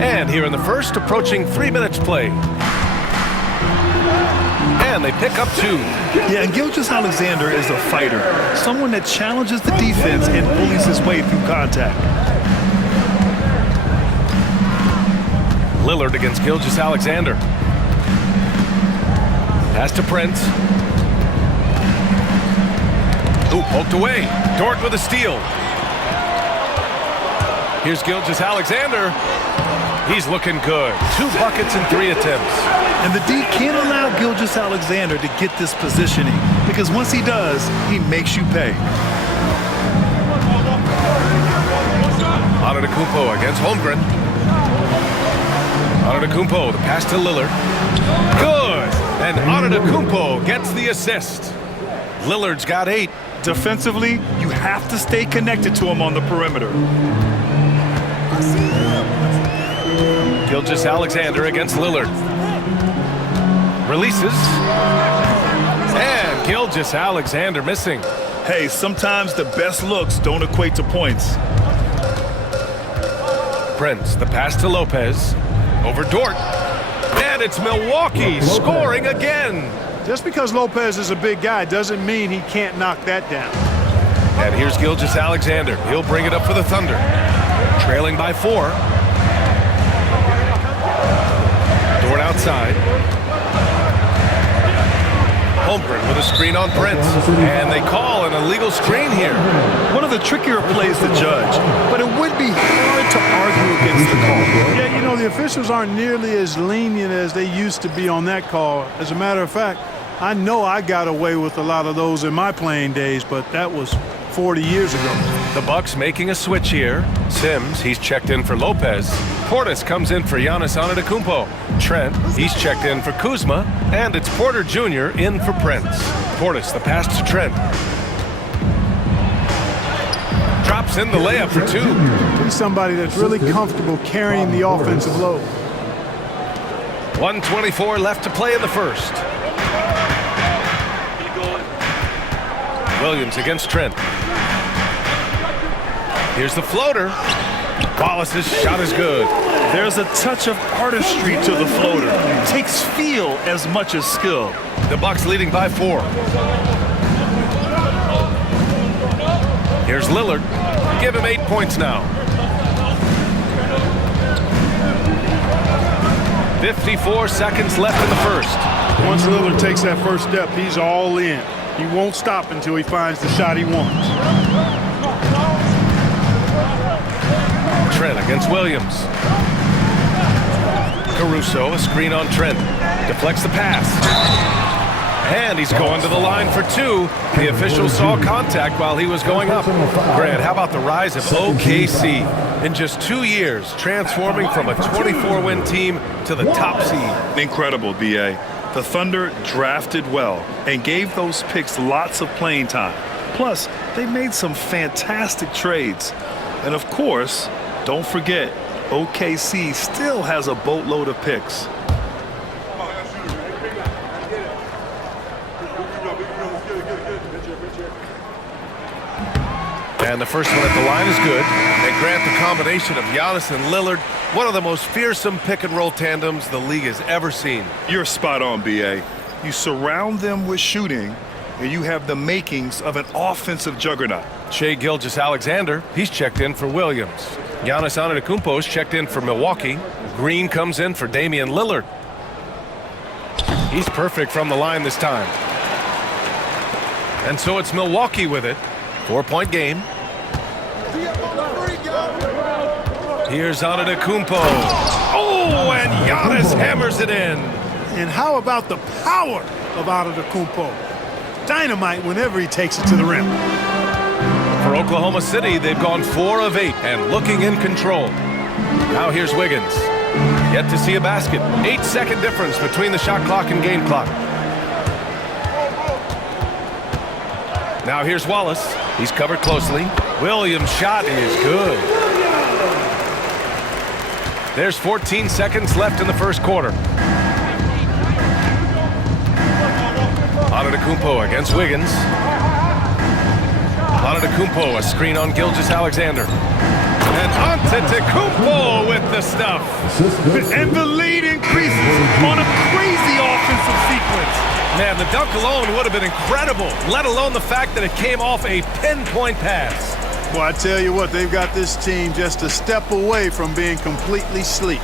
And here in the first, approaching 3 minutes play. And they pick up 2. Yeah, and Gilgeous-Alexander is a fighter, someone that challenges the defense and bullies his way through contact. Lillard against Gilgeous-Alexander. Pass to Prince. Ooh, poked away. Dort with a steal. Here's Gilgeous-Alexander. He's looking good. 2 buckets in 3 attempts. And the D can't allow Gilgeous-Alexander to get this positioning, because once he does, he makes you pay. Antetokounmpo against Holmgren. Antetokounmpo, the pass to Lillard. Good! And Antetokounmpo gets the assist. Lillard's got 8. Defensively, you have to stay connected to him on the perimeter. Gilgeous-Alexander against Lillard. Releases. And Gilgeous-Alexander missing. Hey, sometimes the best looks don't equate to points. Prince, the pass to Lopez. Over Dort. And it's Milwaukee scoring again. Just because Lopez is a big guy doesn't mean he can't knock that down. And here's Gilgeous-Alexander. He'll bring it up for the Thunder. Trailing by 4. Dort outside. Holmgren with a screen on Prince. And they call an illegal screen here. One of the trickier plays to judge, but it would be hard to argue against the call. Yeah, you know, the officials aren't nearly as lenient as they used to be on that call. As a matter of fact, I know I got away with a lot of those in my playing days, but that was 40 years ago. The Bucks making a switch here. Sims, he's checked in for Lopez. Portis comes in for Giannis Antetokounmpo. Trent, he's checked in for Kuzma. And it's Porter Jr. in for Prince. Portis, the pass to Trent. Drops in the layup for 2. He's somebody that's really comfortable carrying the offensive load. 1:24 left to play in the first. Williams against Trent. Here's the floater. Wallace's shot is good. There's a touch of artistry to the floater. It takes feel as much as skill. The Bucks leading by 4. Here's Lillard. Give him 8 points now. 54 seconds left in the first. Once Lillard takes that first step, he's all in. He won't stop until he finds the shot he wants. Trent against Williams. Caruso, a screen on Trent. Deflects the pass. And he's going to the line for 2. The official saw contact while he was going up. Grant, how about the rise of OKC? In just 2 years, transforming from a 24-win team to the top seed. Incredible, B.A. The Thunder drafted well and gave those picks lots of playing time. Plus, they made some fantastic trades. And of course, don't forget, OKC still has a boatload of picks. And the first one at the line is good. And Grant, the combination of Giannis and Lillard, one of the most fearsome pick-and-roll tandems the league has ever seen. You're spot on, B.A. You surround them with shooting, and you have the makings of an offensive juggernaut. Shai Gilgeous-Alexander, he's checked in for Williams. Giannis Antetokounmpo's checked in for Milwaukee. Green comes in for Damian Lillard. He's perfect from the line this time. And so it's Milwaukee with it. 4-point game. Here's Antetokounmpo. Oh, and Giannis hammers it in. And how about the power of Antetokounmpo? Dynamite whenever he takes it to the rim. For Oklahoma City, they've gone 4 of 8 and looking in control. Now here's Wiggins. Yet to see a basket. 8-second difference between the shot clock and game clock. Now here's Wallace. He's covered closely. Williams' shot is good. There's 14 seconds left in the first quarter. Antetokounmpo against Wiggins. Antetokounmpo, a screen on Gilgeous-Alexander. And Ante Antetokounmpo with the stuff. And the lead increases on a crazy offensive sequence. Man, the dunk alone would have been incredible, let alone the fact that it came off a pinpoint pass. Well, I tell you what, they've got this team just a step away from being completely asleep.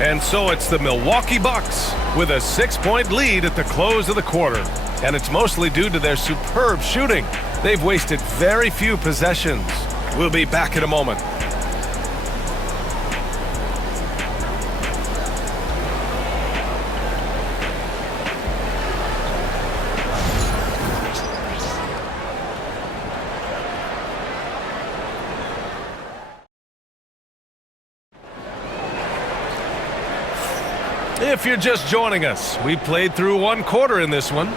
And so it's the Milwaukee Bucks with a 6-point lead at the close of the quarter. And it's mostly due to their superb shooting. They've wasted very few possessions. We'll be back in a moment. If you're just joining us, we played through one quarter in this one.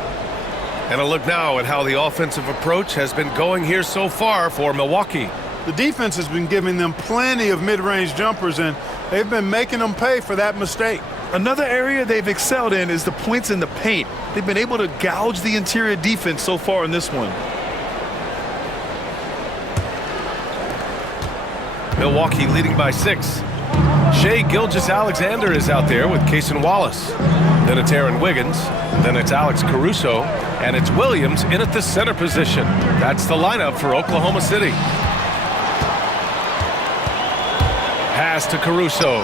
And a look now at how the offensive approach has been going here so far for Milwaukee. The defense has been giving them plenty of mid-range jumpers, and they've been making them pay for that mistake. Another area they've excelled in is the points in the paint. They've been able to gouge the interior defense so far in this one. Milwaukee leading by 6. Shai Gilgeous-Alexander is out there with Cason Wallace. Then it's Aaron Wiggins. Then it's Alex Caruso. And it's Williams in at the center position. That's the lineup for Oklahoma City. Pass to Caruso.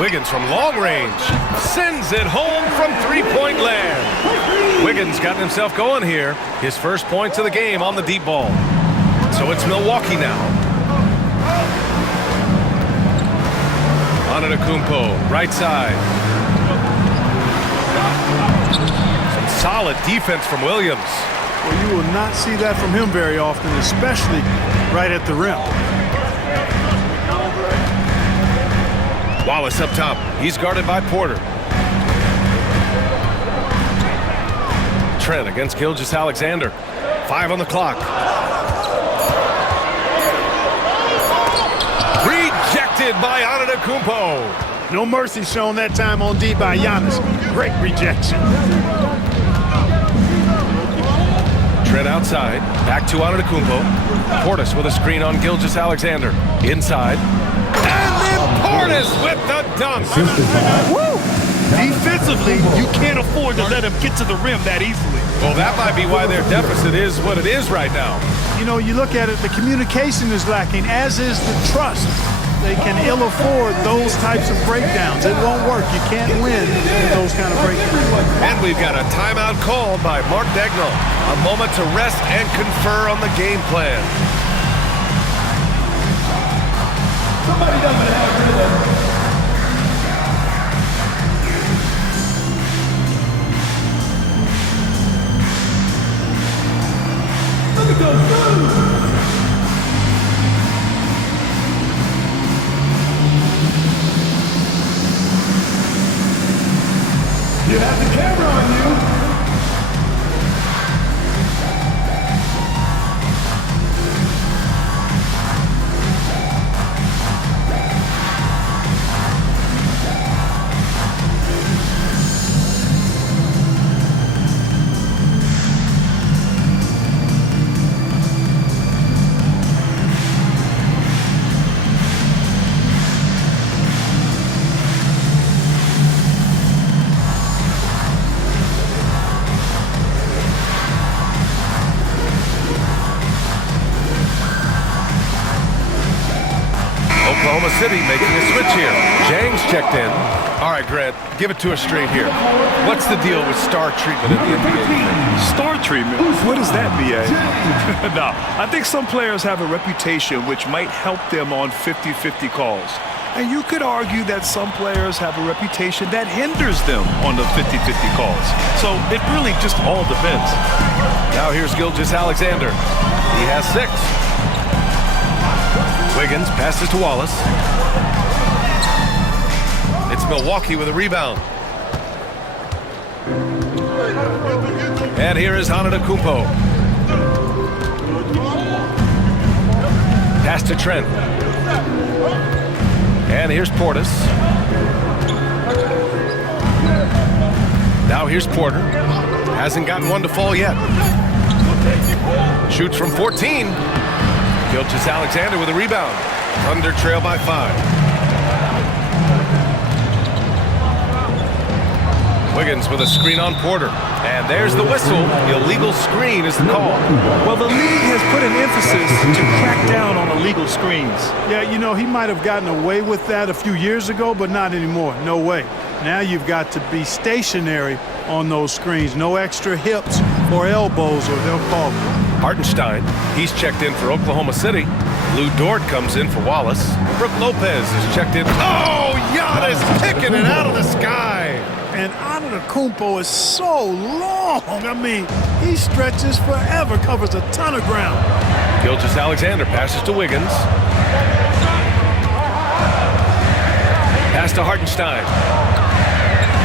Wiggins from long range. Sends it home from three-point land. Wiggins got himself going here. His first points of the game on the deep ball. So it's Milwaukee now. Antetokounmpo, right side. Some solid defense from Williams. Well, you will not see that from him very often, especially right at the rim. Wallace up top. He's guarded by Porter. Trent against Gilgeous-Alexander. 5 on the clock. Rejected by Antetokounmpo. No mercy shown that time on D by Giannis. Great rejection. Trent outside. Back to Antetokounmpo. Portis with a screen on Gilgeous-Alexander. Inside. And then Portis with the dunk. Woo! Defensively, you can't afford to let him get to the rim that easily. Well, that might be why their deficit is what it is right now. You know, you look at it, the communication is lacking, as is the trust. They can ill afford those types of breakdowns. It won't work. You can't win with those kind of breakdowns. And we've got a timeout called by Mark Dagnall. A moment to rest and confer on the game plan. Somebody doesn't have rhythm. Look at those moves. You have the camera on you. Oklahoma City making a switch here. Jang's checked in. All right, Grant, give it to us straight here. What's the deal with star treatment in the NBA? Star treatment? What is that, B.A.? No, I think some players have a reputation which might help them on 50-50 calls. And you could argue that some players have a reputation that hinders them on the 50-50 calls. So it really just all depends. Now here's Gilgeous-Alexander. He has 6. Wiggins passes to Wallace. It's Milwaukee with a rebound. And here is Antetokounmpo. Pass to Trent. And here's Portis. Now here's Porter. Hasn't gotten one to fall yet. Shoots from 14. Gilgeous-Alexander with a rebound. Thunder trail by 5. Wiggins with a screen on Porter. And there's the whistle. Illegal screen is the call. Well, the league has put an emphasis to crack down on illegal screens. Yeah, you know, he might have gotten away with that a few years ago, but not anymore. No way. Now you've got to be stationary on those screens. No extra hips or elbows, or they'll call them. Hartenstein, he's checked in for Oklahoma City. Lou Dort comes in for Wallace. Brook Lopez is checked in. Oh, Giannis picking it out of the sky. And Antetokounmpo is so long. I mean, he stretches forever, covers a ton of ground. Gilgeous-Alexander passes to Wiggins. Pass to Hartenstein.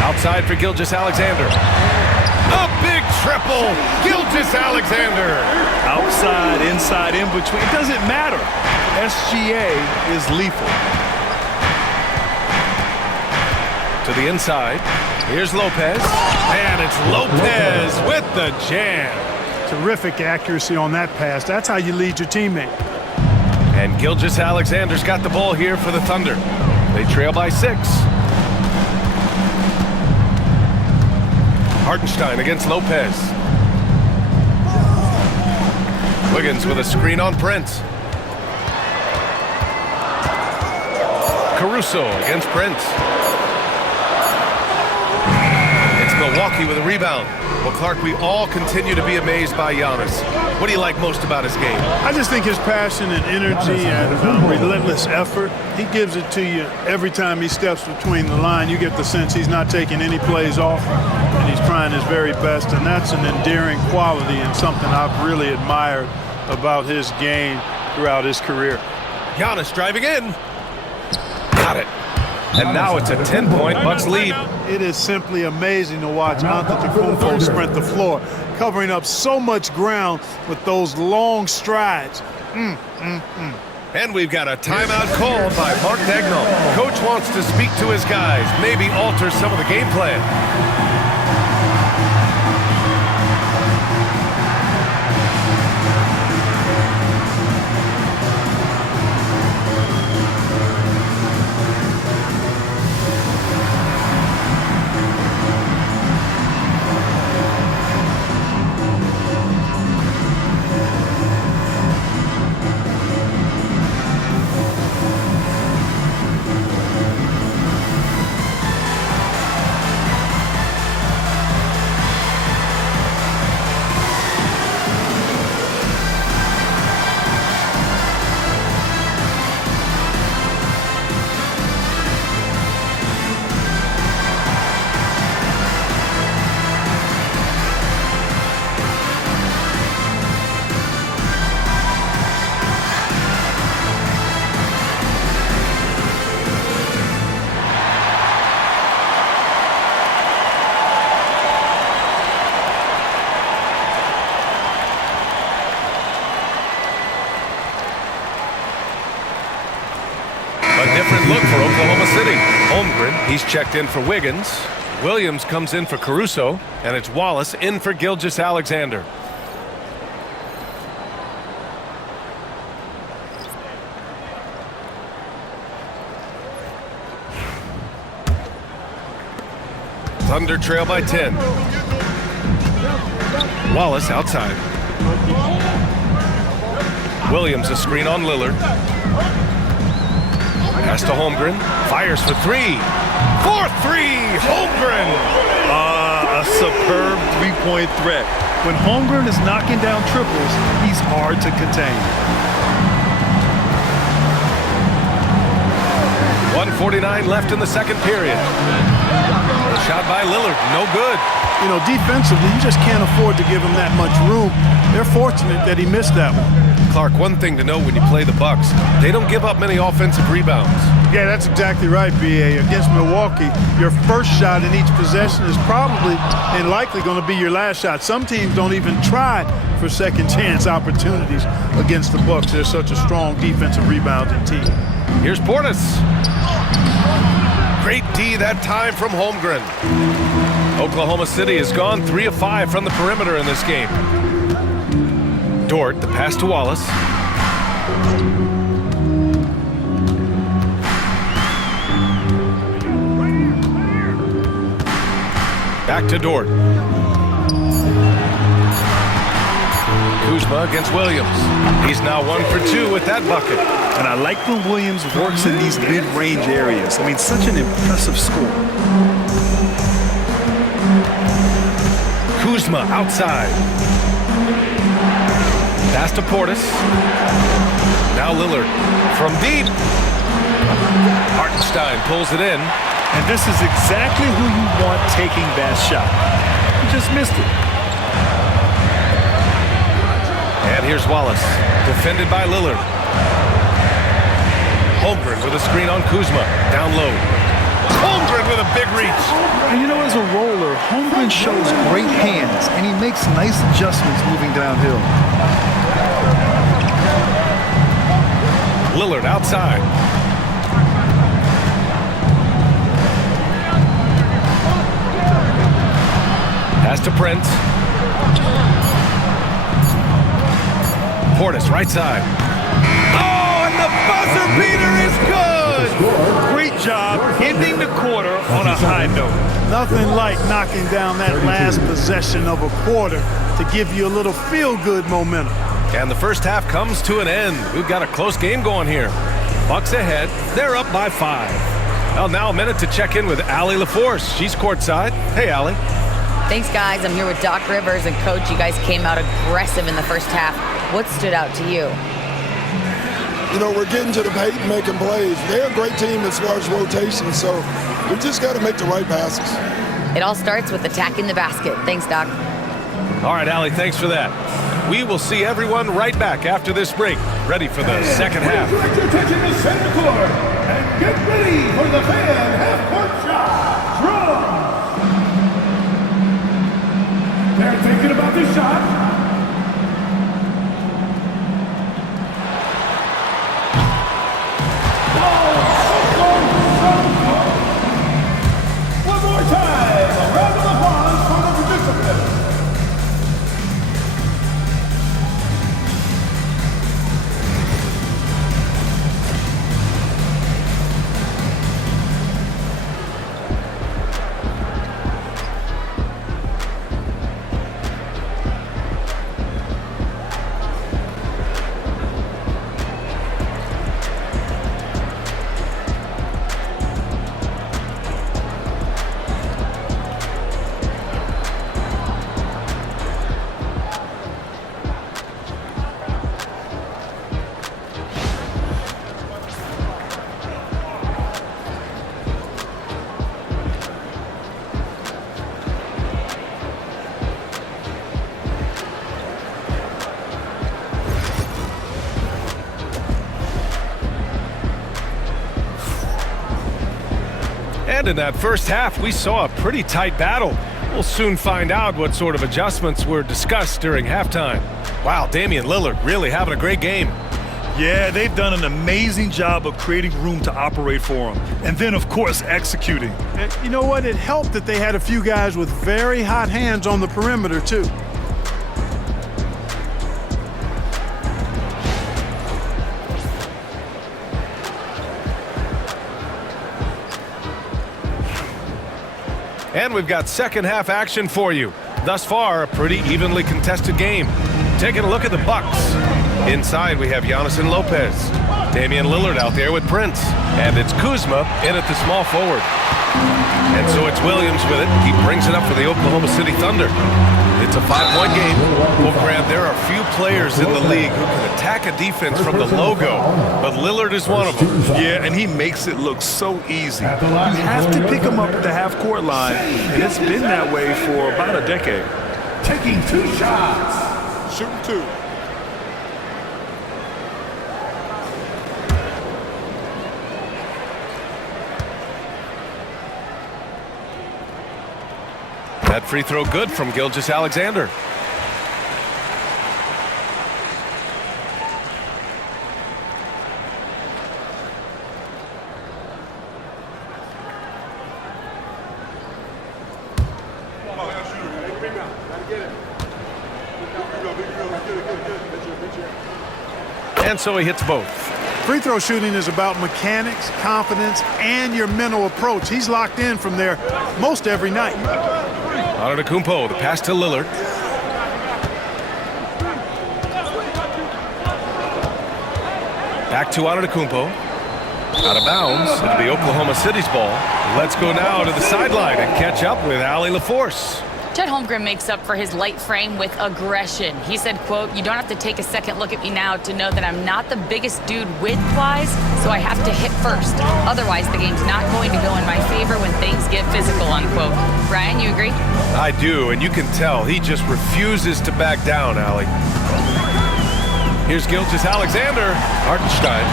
Outside for Gilgeous-Alexander. A big triple. Gilgeous-Alexander. Outside, inside, in between. It doesn't matter. SGA is lethal. To the inside. Here's Lopez. And it's Lopez with the jam. Terrific accuracy on that pass. That's how you lead your teammate. And Gilgeous-Alexander's got the ball here for the Thunder. They trail by 6. Hartenstein against Lopez. Wiggins with a screen on Prince. Caruso against Prince. It's Milwaukee with a rebound. Well, Clark, we all continue to be amazed by Giannis. What do you like most about his game? I just think his passion and energy and relentless effort, he gives it to you every time he steps between the line. You get the sense he's not taking any plays off, and he's trying his very best, and that's an endearing quality and something I've really admired about his game throughout his career. Giannis driving in. Got it. And now it's a 10-point Bucks lead. It is simply amazing to watch Antetokounmpo sprint the floor, covering up so much ground with those long strides. And we've got a timeout called by Mark Dagnall. Coach wants to speak to his guys, maybe alter some of the game plan. A different look for Oklahoma City. Holmgren, he's checked in for Wiggins. Williams comes in for Caruso, and it's Wallace in for Gilgeous-Alexander. Thunder trail by 10. Wallace outside. Williams a screen on Lillard. Pass to Holmgren. Fires for 3. For 3! Holmgren! A superb three-point threat. When Holmgren is knocking down triples, he's hard to contain. 1:49 left in the second period. Shot by Lillard, no good. You know, defensively, you just can't afford to give him that much room. They're fortunate that he missed that one. Clark, one thing to know when you play the Bucks, they don't give up many offensive rebounds. Yeah, that's exactly right, B.A. Against Milwaukee, your first shot in each possession is probably and likely going to be your last shot. Some teams don't even try for second chance opportunities against the Bucks. They're such a strong defensive rebounding team. Here's Portis. Great D that time from Holmgren. Oklahoma City has gone 3 of 5 from the perimeter in this game. Dort, the pass to Wallace. Back to Dort. Kuzma against Williams. He's now 1 for 2 with that bucket. And I like when Williams works in these mid-range areas. I mean, such an impressive score. Kuzma outside. Pass to Portis. Now Lillard from deep. Hartenstein pulls it in. And this is exactly who you want taking that shot. He just missed it. And here's Wallace, defended by Lillard. Holmgren with a screen on Kuzma, down low. Holmgren with a big reach. And you know, as a roller, Holmgren shows great hands, and he makes nice adjustments moving downhill. Lillard outside. Pass to Prince. Portis, right side. Oh, and the buzzer beater is good! Great job ending the quarter on a high note. Nothing like knocking down that last possession of a quarter to give you a little feel-good momentum. And the first half comes to an end. We've got a close game going here. Bucks ahead. They're up by 5. Well, now a minute to check in with Allie LaForce. She's courtside. Hey, Allie. Thanks, guys. I'm here with Doc Rivers. And, Coach, you guys came out aggressive in the first half. What stood out to you? You know, we're getting to the paint and making plays. They're a great team as far as rotation, so we just got to make the right passes. It all starts with attacking the basket. Thanks, Doc. All right, Allie, thanks for that. We will see everyone right back after this break, ready for the second half. Direct your attention to center court and get ready for the fan half-court shot. Draw. They're thinking about the shot. One more time, a round of applause for the participants. And in that first half, we saw a pretty tight battle. We'll soon find out what sort of adjustments were discussed during halftime. Wow, Damian Lillard really having a great game. Yeah, they've done an amazing job of creating room to operate for him. And then, of course, executing. And you know what? It helped that they had a few guys with very hot hands on the perimeter, too. And we've got second half action for you. Thus far, a pretty evenly contested game. Taking a look at the Bucks. Inside, we have Giannis and Lopez. Damian Lillard out there with Prince. And it's Kuzma in at the small forward. And so it's Williams with it. He brings it up for the Oklahoma City Thunder. It's a 5-point game. Well, Grant, there are few players in the league who can attack a defense from the logo, but Lillard is one of them. Yeah, and he makes it look so easy. You have to pick him up at the half-court line, and it's been that way for about a decade. Taking 2 shots. Shooting 2. That free throw good from Gilgeous-Alexander. And so he hits both. Free throw shooting is about mechanics, confidence, and your mental approach. He's locked in from there most every night. Antetokounmpo, the pass to Lillard. Back to Antetokounmpo. Out of bounds. It'll be Oklahoma City's ball. Let's go now to the sideline and catch up with Allie LaForce. Chet Holmgren makes up for his light frame with aggression. He said, quote, "You don't have to take a second look at me now to know that I'm not the biggest dude width-wise, so I have to hit first. Otherwise, the game's not going to go in my favor when things get physical," unquote. Brian, you agree? I do, and you can tell he just refuses to back down, Allie. Here's Gilgeous-Alexander. Hartenstein.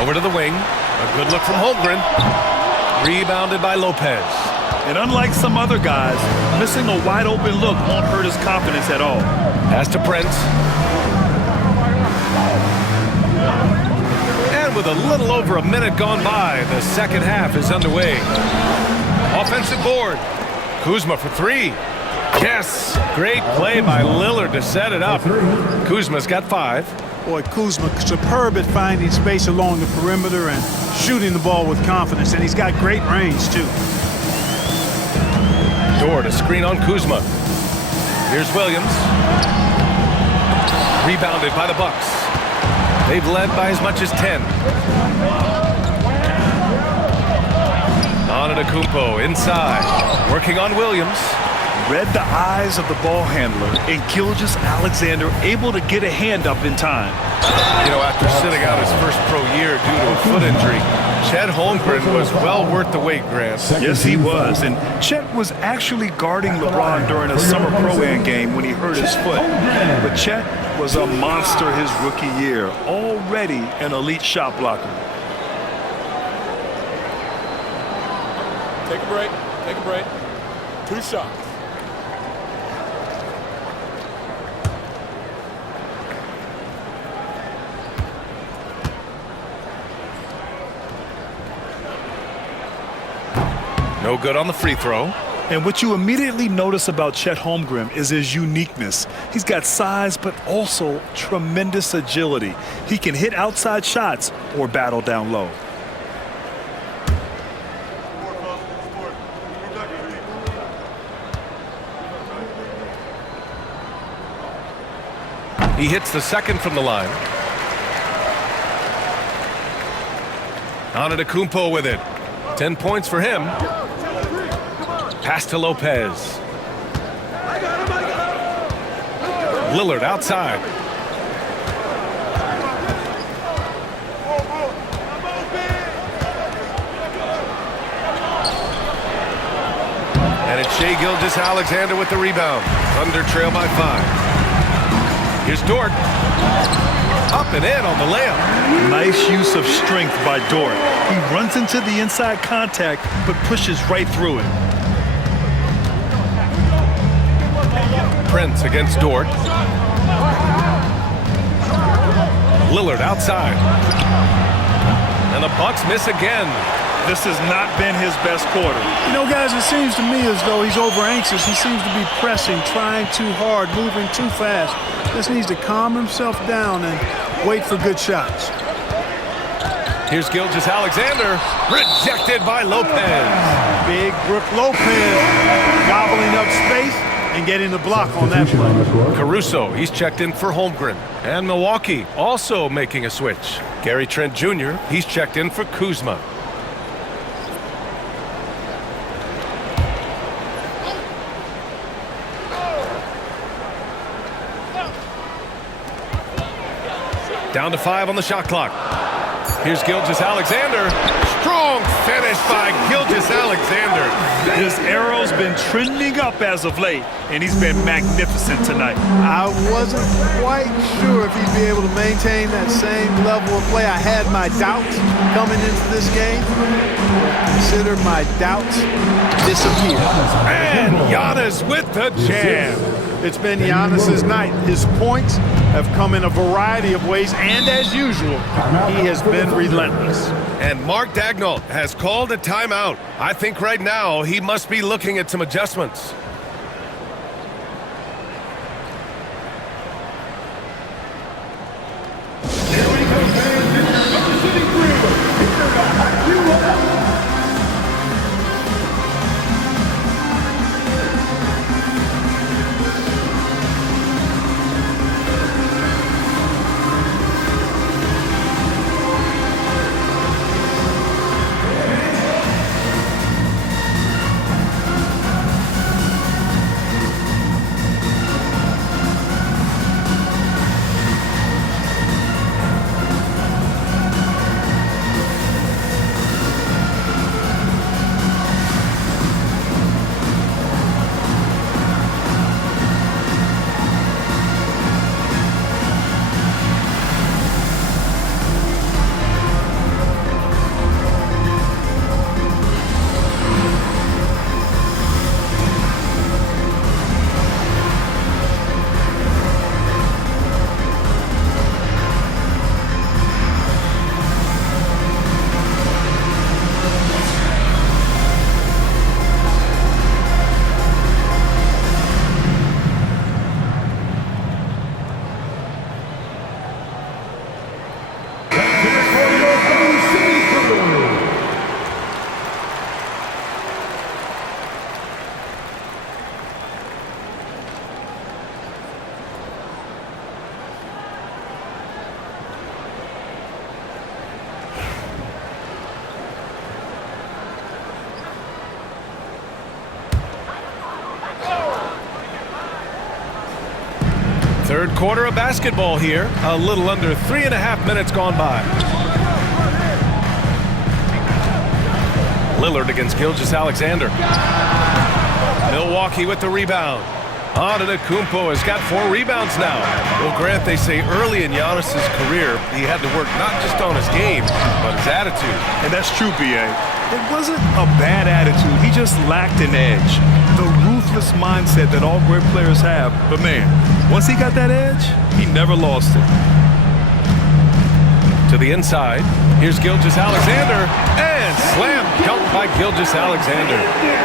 Over to the wing. A good look from Holmgren. Rebounded by Lopez. And unlike some other guys, missing a wide open look won't hurt his confidence at all. Pass to Prince. And with a little over a minute gone by, the second half is underway. Offensive board. Kuzma for three. Yes! Great play by Lillard to set it up. Kuzma's got 5. Boy, Kuzma, superb at finding space along the perimeter and shooting the ball with confidence, and he's got great range, too. Dort, a screen on Kuzma. Here's Williams. Rebounded by the Bucks. They've led by as much as 10. Antetokounmpo inside. Working on Williams. Read the eyes of the ball handler, and Gilgeous-Alexander able to get a hand up in time. You know, after sitting out his first pro year due to a foot injury, Chet Holmgren was well worth the wait, Grant. Yes, he was. And Chet was actually guarding LeBron during a summer pro-am game when he hurt his foot. But Chet was a monster his rookie year, already an elite shot blocker. Take a break. Take a break. 2 shots. No good on the free throw. And what you immediately notice about Chet Holmgren is his uniqueness. He's got size, but also tremendous agility. He can hit outside shots or battle down low. He hits the second from the line. Antetokounmpo with it. 10 points for him. Pass to Lopez. Lillard outside. And it's Shai Gilgeous-Alexander with the rebound. Thunder trail by 5. Here's Dort. Up and in on the layup. Nice use of strength by Dort. He runs into the inside contact, but pushes right through it. Prince against Dort. Lillard outside. And the Bucks miss again. This has not been his best quarter. You know, guys, it seems to me as though he's over anxious. He seems to be pressing, trying too hard, moving too fast. Just needs to calm himself down and wait for good shots. Here's Gilgeous-Alexander. Rejected by Lopez. Big Brook Lopez gobbling up space and getting the block on that play. Caruso, he's checked in for Holmgren. And Milwaukee also making a switch. Gary Trent Jr., he's checked in for Kuzma. Down to 5 on the shot clock. Here's Gilgeous-Alexander. Strong finish by Gilgeous-Alexander. His arrow's been trending up as of late, and he's been magnificent tonight. I wasn't quite sure if he'd be able to maintain that same level of play. I had my doubts coming into this game. Consider my doubts disappear. And Giannis with the jam. It's been Giannis's night. His points have come in a variety of ways, and as usual, he has been relentless. And Mark Daigneault has called a timeout. I think right now he must be looking at some adjustments. Third quarter of basketball here. A little under 3.5 minutes gone by. Lillard against Gilgeous-Alexander. Milwaukee with the rebound. Antetokounmpo has got 4 rebounds now. Well, Grant, they say early in Giannis's career, he had to work not just on his game, but his attitude. And that's true, B.A. It wasn't a bad attitude. He just lacked an edge. The ruthless mindset that all great players have. But, man, once he got that edge, he never lost it. To the inside. Here's Gilgeous-Alexander. And slam dunk by Gilgeous-Alexander.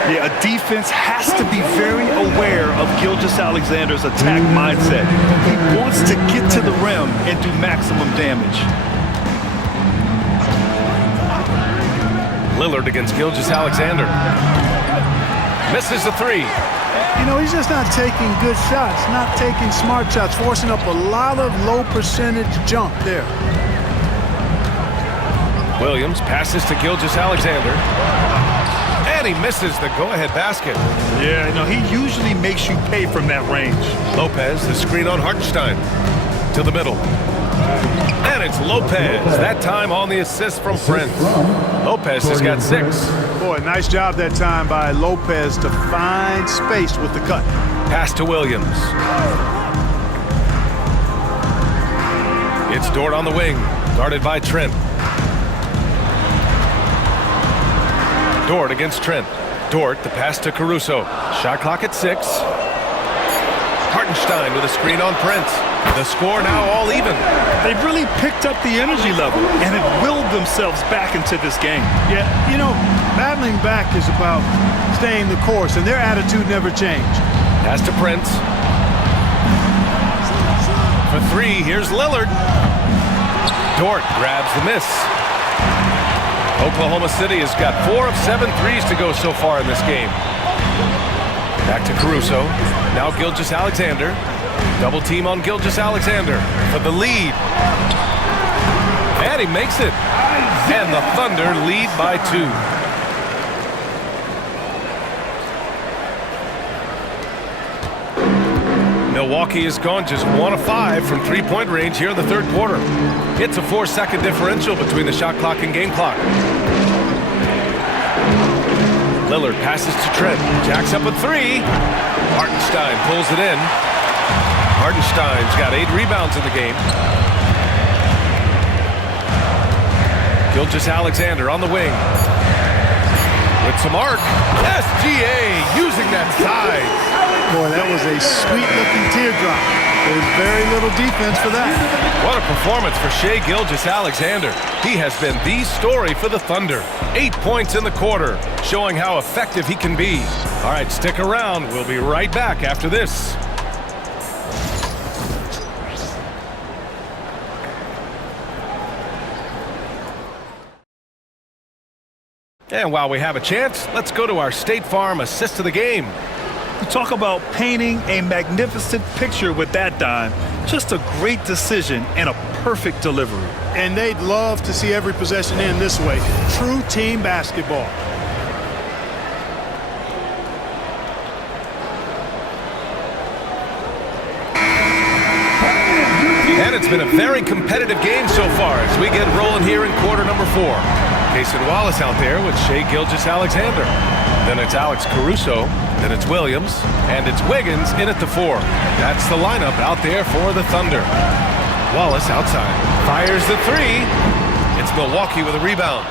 Yeah, a defense has to be very aware of Gilgeous-Alexander's attack mindset. He wants to get to the rim and do maximum damage. Lillard against Gilgeous-Alexander. Misses the 3. You know, he's just not taking good shots, not taking smart shots, forcing up a lot of low percentage jump there. Williams passes to Gilgeous-Alexander. And he misses the go-ahead basket. Yeah, no, he usually makes you pay from that range. Lopez, the screen on Hartenstein. To the middle. And it's Lopez. That time on the assist from Prince. Lopez has got 6. Boy, nice job that time by Lopez to find space with the cut. Pass to Williams. It's Dort on the wing. Guarded by Trent. Dort against Trent. Dort, the pass to Caruso. Shot clock at 6. Hartenstein with a screen on Prince. The score now all even. They've really picked up the energy level and have willed themselves back into this game. Yeah, you know, battling back is about staying the course, and their attitude never changed. Pass to Prince. For 3, here's Lillard. Dort grabs the miss. Oklahoma City has got 4 of 7 threes to go so far in this game. Back to Caruso. Now Gilgeous-Alexander. Double team on Gilgeous-Alexander for the lead. And he makes it. And the Thunder lead by 2. Milwaukee has gone just 1 of 5 from three-point range here in the third quarter. It's a 4-second differential between the shot clock and game clock. Lillard passes to Trent. Jacks up a 3. Hartenstein pulls it in. Hartenstein's got 8 rebounds in the game. Gilgeous-Alexander on the wing. With some arc. SGA using that size. Boy, that was a sweet-looking teardrop. There's very little defense for that. What a performance for Shai Gilgeous-Alexander. He has been the story for the Thunder. 8 points in the quarter, showing how effective he can be. All right, stick around. We'll be right back after this. And while we have a chance, let's go to our State Farm assist of the game. You talk about painting a magnificent picture with that dime. Just a great decision and a perfect delivery. And they'd love to see every possession end this way. True team basketball. And it's been a very competitive game so far as we get rolling here in quarter number 4. Cason Wallace out there with Shai Gilgeous-Alexander. Then it's Alex Caruso. Then it's Williams. And it's Wiggins in at the 4. That's the lineup out there for the Thunder. Wallace outside. Fires the 3. It's Milwaukee with a rebound.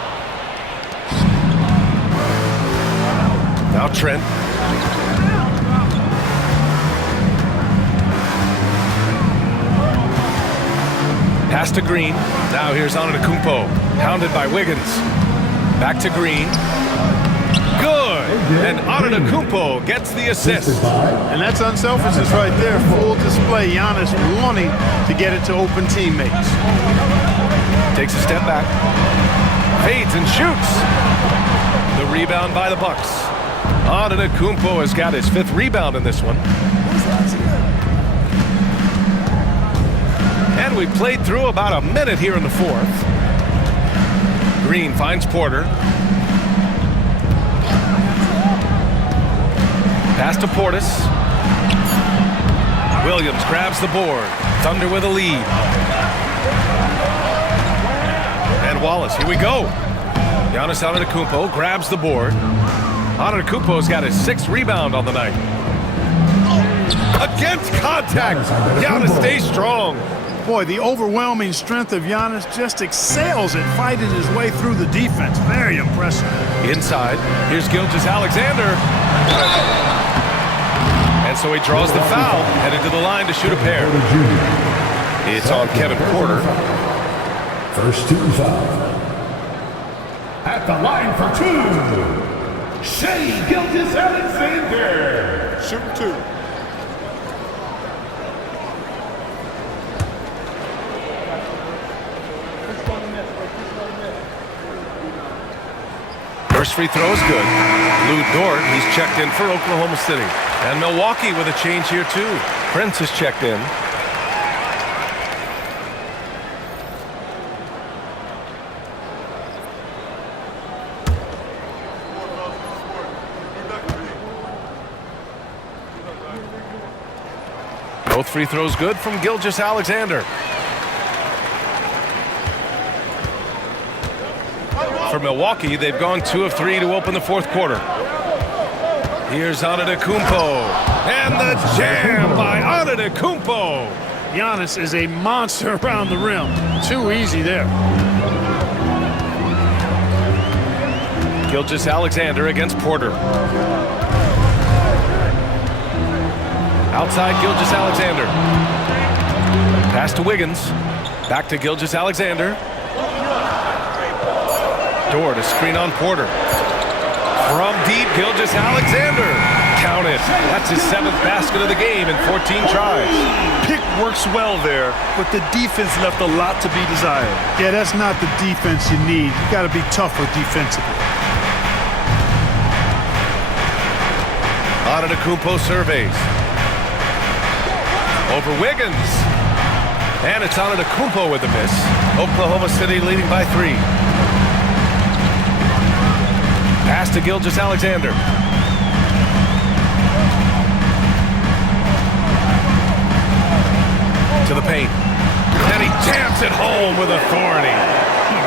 Now Trent. Pass to Green. Now here's Antetokounmpo. Pounded by Wiggins. Back to Green. Good. And Antetokounmpo gets the assist. And that's unselfishness right there. Full display. Giannis wanting to get it to open teammates. Takes a step back. Fades and shoots. The rebound by the Bucks. Antetokounmpo has got his 5th rebound in this one. And we played through about a minute here in the 4th. Green finds Porter. Pass to Portis. Williams grabs the board. Thunder with a lead. And Wallace, here we go. Giannis Antetokounmpo grabs the board. Antetokounmpo's got his 6th rebound on the night. Against contact, Giannis stays strong. Boy, the overwhelming strength of Giannis just excels at fighting his way through the defense. Very impressive. Inside, here's Gilgeous-Alexander. And so he draws the foul, headed to the line to shoot a pair. It's on Kevin Porter. First team foul. At the line for 2, Shai Gilgeous-Alexander. Shooting 2. First free throw is good. Lou Dort, he's checked in for Oklahoma City. And Milwaukee with a change here too. Prince is checked in. Both free throws good from Gilgeous-Alexander. For Milwaukee, they've gone 2 of 3 to open the 4th quarter. Here's Antetokounmpo. And the jam by Antetokounmpo. Giannis is a monster around the rim. Too easy there. Gilgeous-Alexander against Porter. Outside Gilgeous-Alexander. Pass to Wiggins. Back to Gilgeous-Alexander. Dort, a screen on Porter. From deep, Gilgeous-Alexander. Count it. That's his 7th basket of the game in 14 tries. Pick works well there, but the defense left a lot to be desired. Yeah, that's not the defense you need. You got to be tougher defensively. Antetokounmpo surveys. Over Wiggins. And it's Antetokounmpo with the miss. Oklahoma City leading by 3. Pass to Gilgeous-Alexander. To the paint. And he jams it home with authority.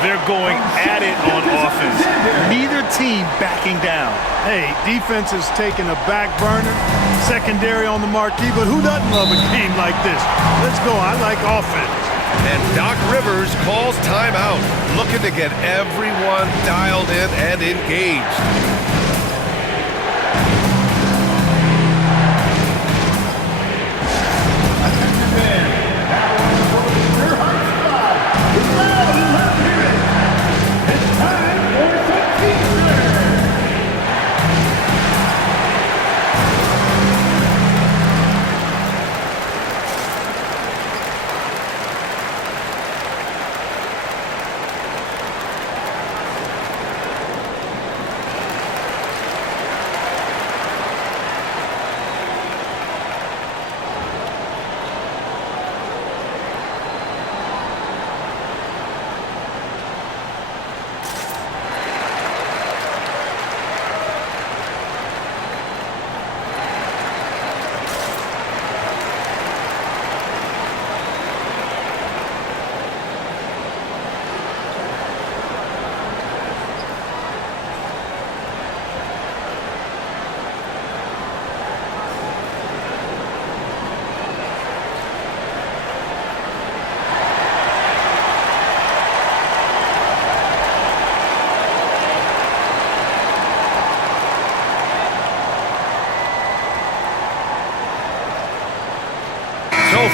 They're going at it on offense. Neither team backing down. Hey, defense is taking a back burner, secondary on the marquee, but who doesn't love a game like this? Let's go. I like offense. And Doc Rivers calls timeout, looking to get everyone dialed in and engaged.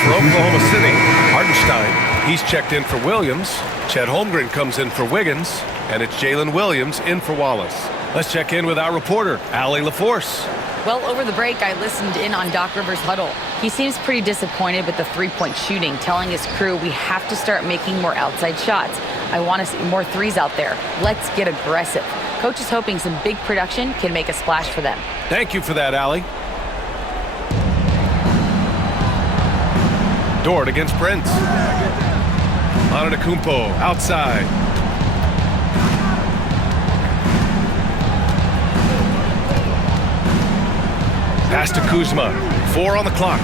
For Oklahoma City, Hartenstein, he's checked in for Williams. Chet Holmgren comes in for Wiggins, and it's Jalen Williams in for Wallace. Let's check in with our reporter, Allie LaForce. Well, over the break, I listened in on Doc Rivers' huddle. He seems pretty disappointed with the three-point shooting, telling his crew we have to start making more outside shots. I want to see more threes out there. Let's get aggressive. Coach is hoping some big production can make a splash for them. Thank you for that, Allie. Dort against Prince. Antetokounmpo outside. Pass to Kuzma. 4 on the clock.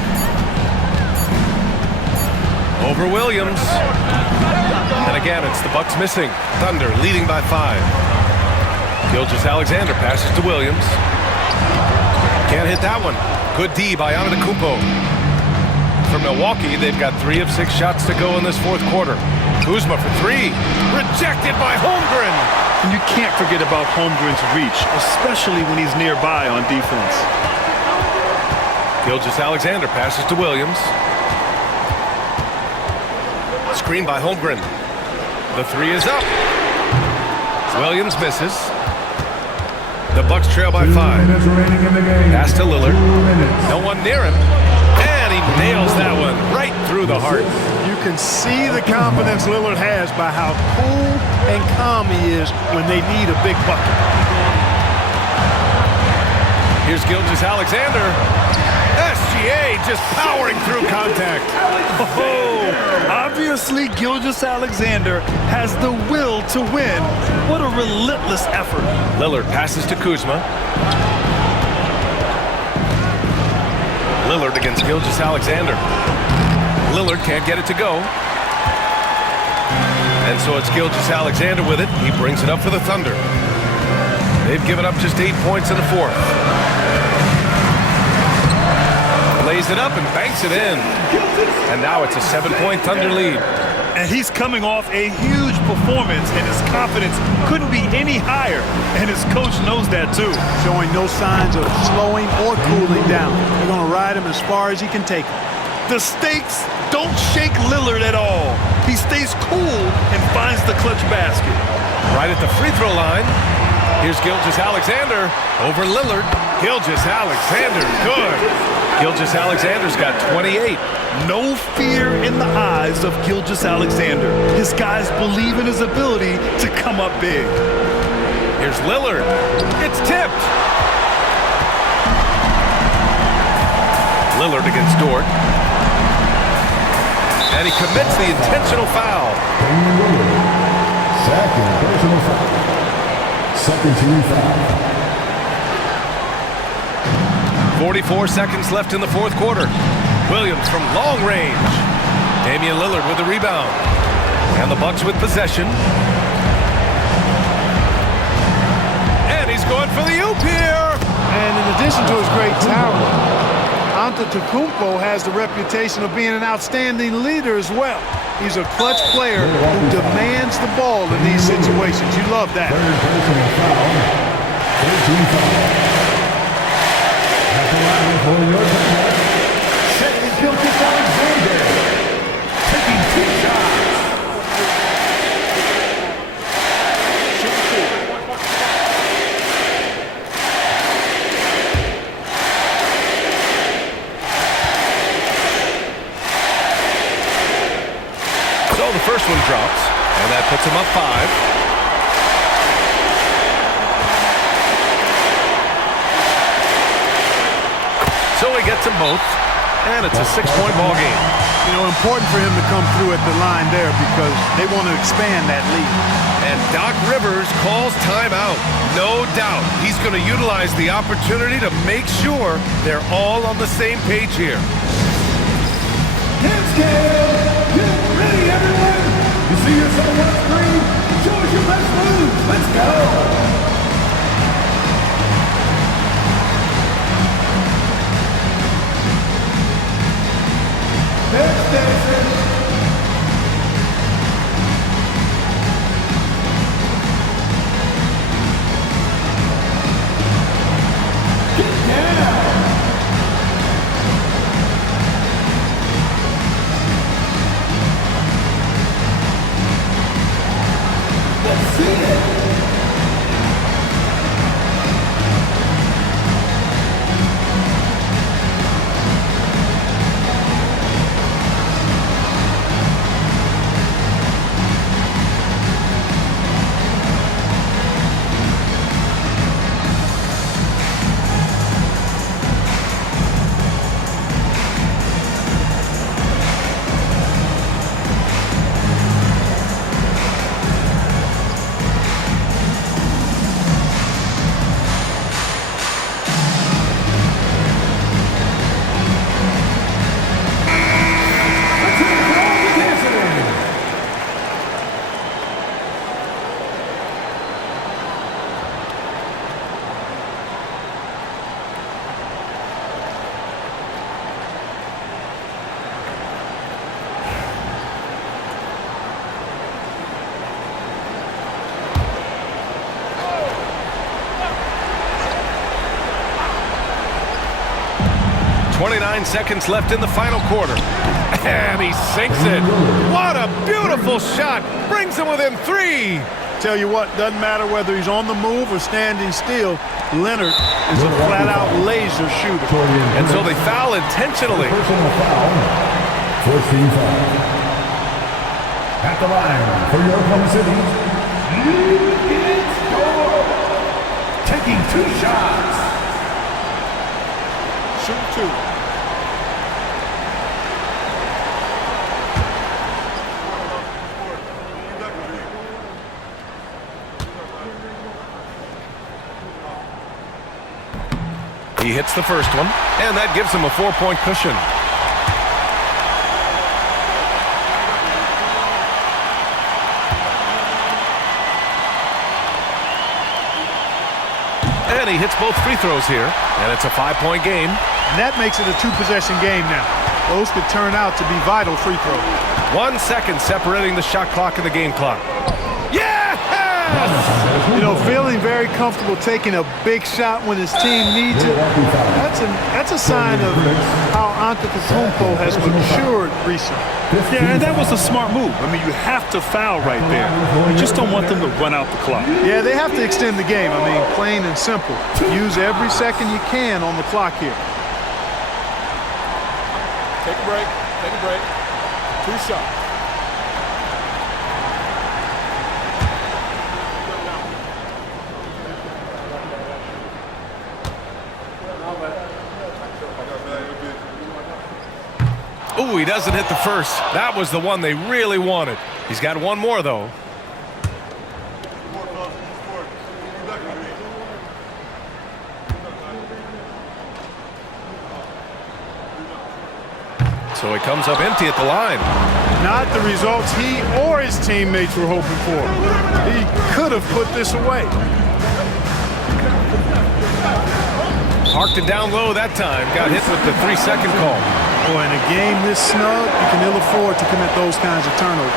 Over Williams. And again, it's the Bucks missing. Thunder leading by 5. Gilgeous-Alexander passes to Williams. Can't hit that one. Good D by Antetokounmpo. For Milwaukee, they've got 3 of 6 shots to go in this fourth quarter. Kuzma for 3. Rejected by Holmgren. And you can't forget about Holmgren's reach, especially when he's nearby on defense. Gilgeous-Alexander passes to Williams. Screen by Holmgren. The 3 is up. Williams misses. The Bucks trail by 5. Pass to Lillard. No one near him. And he nails that one right through the heart. You can see the confidence Lillard has by how cool and calm he is when they need a big bucket. Here's Gilgeous-Alexander. SGA just powering through contact. Oh, obviously Gilgeous-Alexander has the will to win. What a relentless effort. Lillard passes to Kuzma. Lillard against Gilgeous-Alexander. Lillard can't get it to go. And so it's Gilgeous-Alexander with it. He brings it up for the Thunder. They've given up just 8 points in the fourth. Lays it up and banks it in. And now it's a 7-point Thunder lead. And he's coming off a huge performance, and his confidence couldn't be any higher. And his coach knows that too. Showing no signs of slowing or cooling down. They're going to ride him as far as he can take him. The stakes don't shake Lillard at all. He stays cool and finds the clutch basket. Right at the free throw line. Here's Gilgeous-Alexander over Lillard. Gilgeous-Alexander, good. Gilgeous-Alexander's got 28. No fear in the eyes of Gilgeous-Alexander. His guys believe in his ability to come up big. Here's Lillard. It's tipped. Lillard against Dort. And he commits the intentional foul. Second personal foul. Second team foul. 44 seconds left in the fourth quarter. Williams from long range. Damian Lillard with the rebound. And the Bucks with possession. And he's going for the oop here. And in addition to his great talent, Antetokounmpo has the reputation of being an outstanding leader as well. He's a clutch player who demands the ball in these situations. You love that. Third personal foul. Third team foul. At the line for your time. Shea Gilgeous-Alexander. Taking 2 shots. So the first one drops, and that puts him up 5. So he gets them both, and it's a 6-point ball game. You know, important for him to come through at the line there because they want to expand that lead. And Doc Rivers calls timeout. No doubt he's going to utilize the opportunity to make sure they're all on the same page here. Hands scale. Get ready, everyone. You see yourself on screen? Show us your best moves. Let's go. Next station. Get down. 29 seconds left in the final quarter. And he sinks it. What a beautiful shot. Brings him within 3. Tell you what, doesn't matter whether he's on the move or standing still, Leonard is a flat-out laser shooter. And so they foul intentionally. Personal foul. First team foul. At the line for your Oklahoma City, Luke Score. Taking 2 shots. Shoot 2. He hits the first one, and that gives him a 4-point cushion. And he hits both free throws here, and it's a 5-point game. And that makes it a 2-possession game now. Those could turn out to be vital free throws. 1 second separating the shot clock and the game clock. Yes! You know, feeling very comfortable taking a big shot when his team needs it. That's a sign of how Antetokounmpo has matured recently. Yeah, and that was a smart move. I mean, you have to foul right there. You just don't want them to run out the clock. Yeah, they have to extend the game. I mean, plain and simple. Use every second you can on the clock here. Take a break. Take a break. 2 shots. Ooh, he doesn't hit the first. That was the one they really wanted. He's got one more, though. So he comes up empty at the line. Not the results he or his teammates were hoping for. He could have put this away. Parked it down low that time. Got hit with the 3-second call. Boy, in a game this snug, you can ill afford to commit those kinds of turnovers.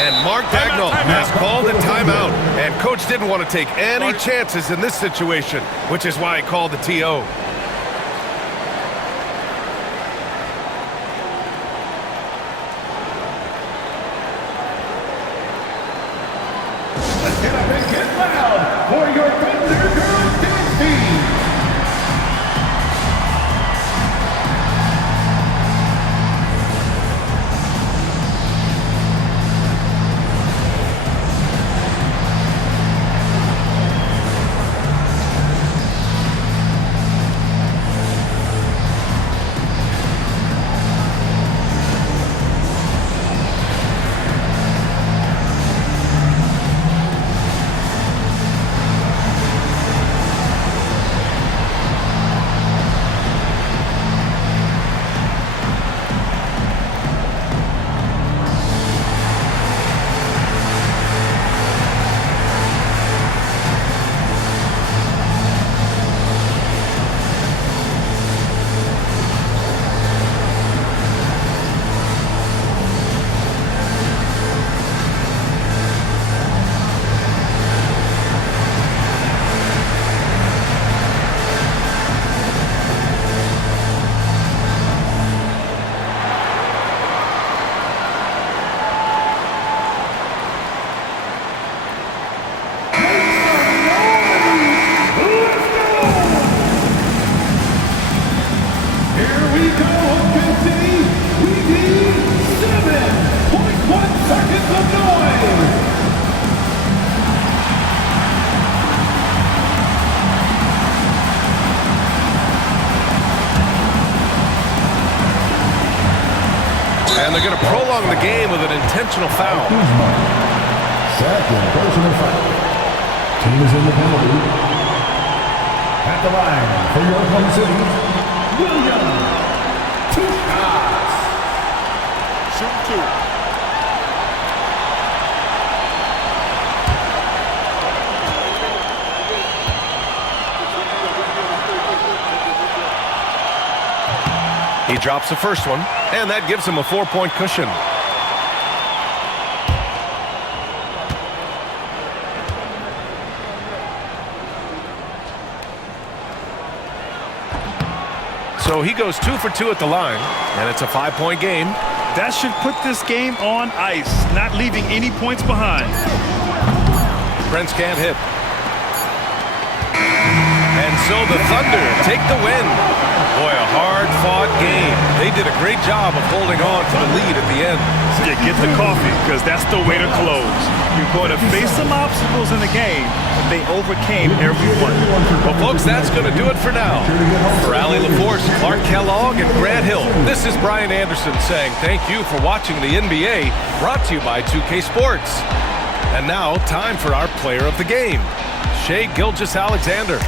And Mark Dagnall has called a timeout. And coach didn't want to take any chances in this situation, which is why he called the TO. Let's get up and get loud for your Thunder Girls dance team. And they're going to prolong the game with an intentional foul. Second personal foul. Team is in the penalty. At the line for your Oklahoma City, Williams. 2 shots. Shoot 2. He drops the first one, and that gives him a 4-point cushion. So he goes 2 for 2 at the line, and it's a 5-point game. That should put this game on ice, not leaving any points behind. Brents can't hit. And so the Thunder take the win. Boy, a hard-fought game. They did a great job of holding on to the lead at the end. Yeah, get the coffee, because that's the way to close. You're going to face some obstacles in the game, but they overcame every one. Well, folks, that's going to do it for now. For Allie LaForce, Clark Kellogg, and Grant Hill, this is Brian Anderson saying thank you for watching the NBA, brought to you by 2K Sports. And now, time for our player of the game, Shai Gilgeous-Alexander.